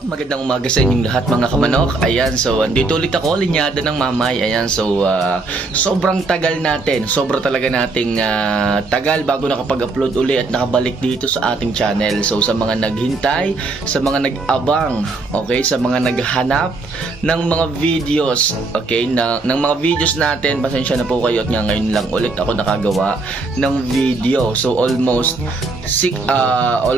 magandang umaga sa inyong lahat mga kamanok. Ayan, so andito ulit ako, linyada ng mamay. Ayan, so sobrang tagal natin, sobra talaga nating tagal bago nakapag-upload uli at nakabalik dito sa ating channel. So sa mga naghintay, sa mga nag-abang, okay, sa mga naghanap ng mga videos, okay, ng mga videos natin, pasensya na po kayo at nga ngayon lang ulit ako nakagawa ng video. So almost 5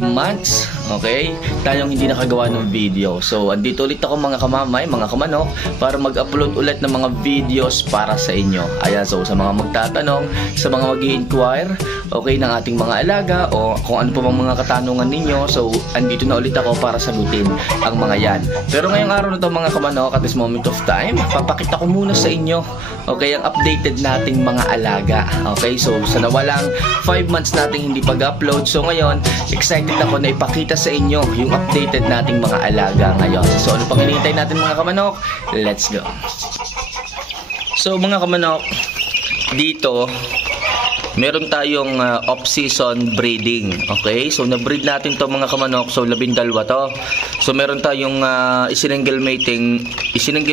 months, okay, tayong hindi nakagawa ng video. So andito ulit ako mga kamamay, mga kamanok, para mag-upload ulit ng mga videos para sa inyo. Ayan, so sa mga magtatanong, sa mga mag-i-inquire, okay, ng ating mga alaga o kung ano pa bang mga katanungan ninyo, so andito na ulit ako para sagutin ang mga yan. Pero ngayong araw na to mga kamanok, at this moment of time, papakita ko muna sa inyo, okay, ang updated nating mga alaga. Okay, so sa nawalang 5 months nating hindi pag-upload, so ngayon excited ako na ipakita sa inyo yung updated nating mga alaga ngayon. So ano pang hinihintay natin mga kamanok? Let's go. So mga kamanok, dito meron tayong off-season breeding. Okay? So na-breed natin to mga kamanok. So 12 to. So meron tayong isinangle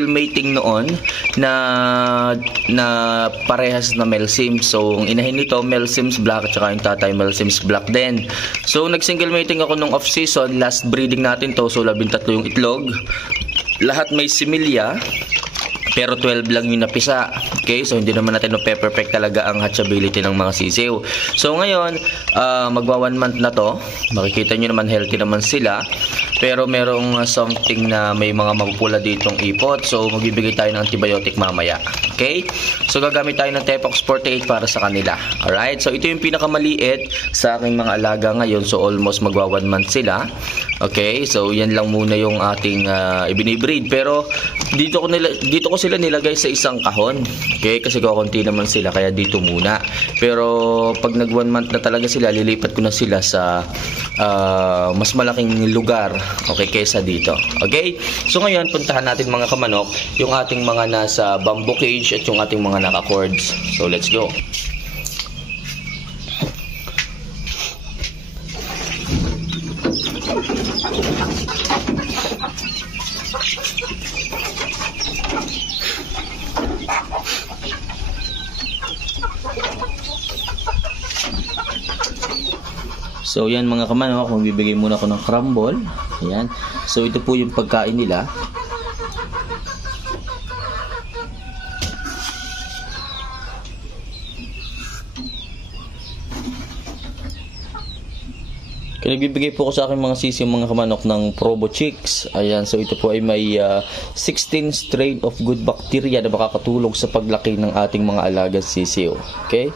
mating noon na parehas na male sims. So ang inahin nito male sims black at saka yung tatay male sims black din. So nag-single mating ako nung off-season, last breeding natin to. So 13 yung itlog. Lahat may similya, pero 12 lang yung napisa. Okay, so hindi naman natin perfect talaga ang hatchability ng mga sisiw. So ngayon, magwa 1 month na to. Makikita nyo naman healthy naman sila. Pero merong something na may mga magpula ditong ipot. So magbibigay tayo ng antibiotic mamaya. Okay, so gagamit tayo ng Tepox 48 para sa kanila. Alright, so ito yung pinakamaliit sa aking mga alaga ngayon. So almost magwa 1 month sila. Okay, so yan lang muna yung ating ibinibreed. Pero dito ko sila nilagay sa isang kahon. Okay, kasi kukunti naman sila kaya dito muna. Pero pag nag 1 month na talaga sila, lilipat ko na sila sa mas malaking lugar, okay, kaysa dito. Okay, so ngayon puntahan natin mga kamanok yung ating mga nasa bamboo cage at yung ating mga naka-cords. So let's go. So yan mga kamanok, magbibigay muna ako ng crumble. Ayan. So ito po yung pagkain nila. Nagbibigay po ako sa aking mga sisiw mga kamanok ng Probo Chicks. Ayan, so ito po ay may 16 strain of good bacteria na makakatulong sa paglaki ng ating mga alaga sisiw. Okay?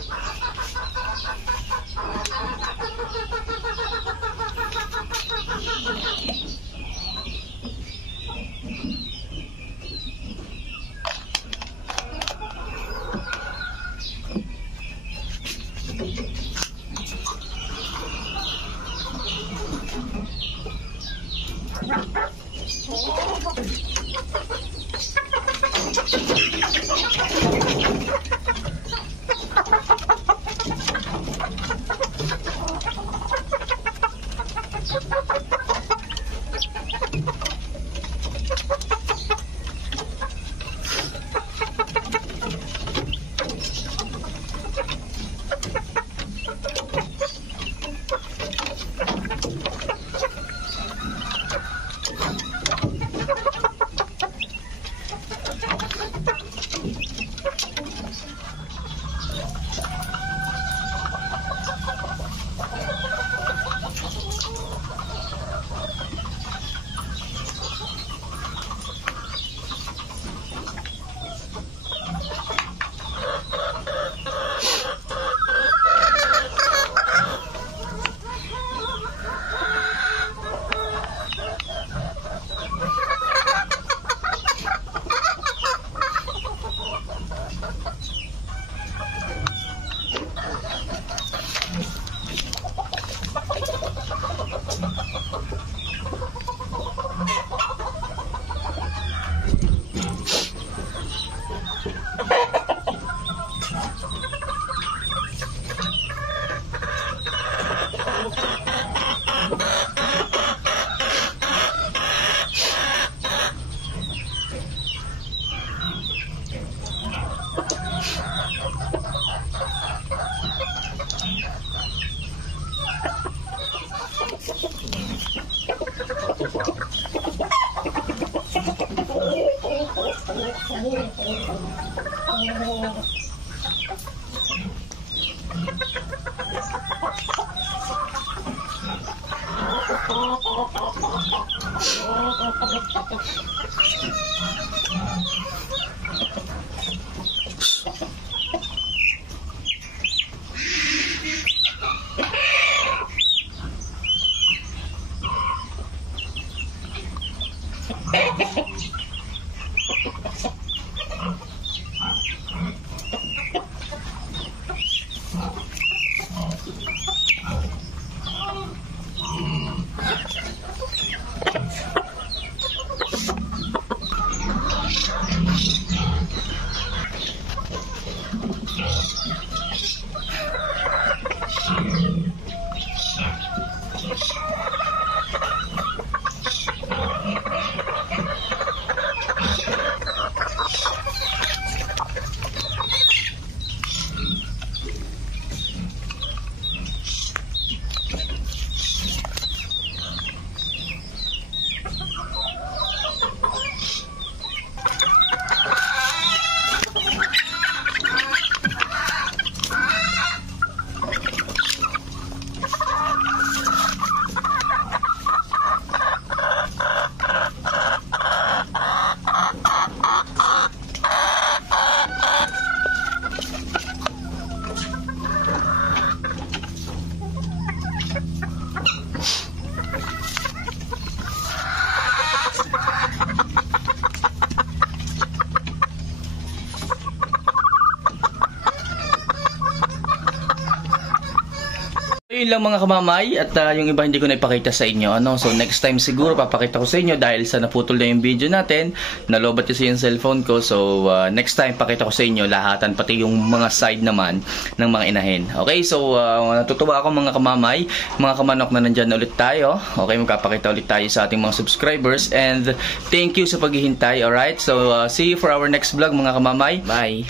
Yun lang mga kamamay, at yung iba hindi ko na ipakita sa inyo, ano? So next time siguro papakita ko sa inyo dahil sa naputol na yung video natin, nalobat kasi yung cellphone ko. So next time pakita ko sa inyo lahatan, pati yung mga side naman ng mga inahin. Okay, so natutuwa ako mga kamamay, mga kamanok, na nandyan na ulit tayo. Okay, magpapakita ulit tayo sa ating mga subscribers, and thank you sa paghihintay. Alright, so see you for our next vlog mga kamamay. Bye!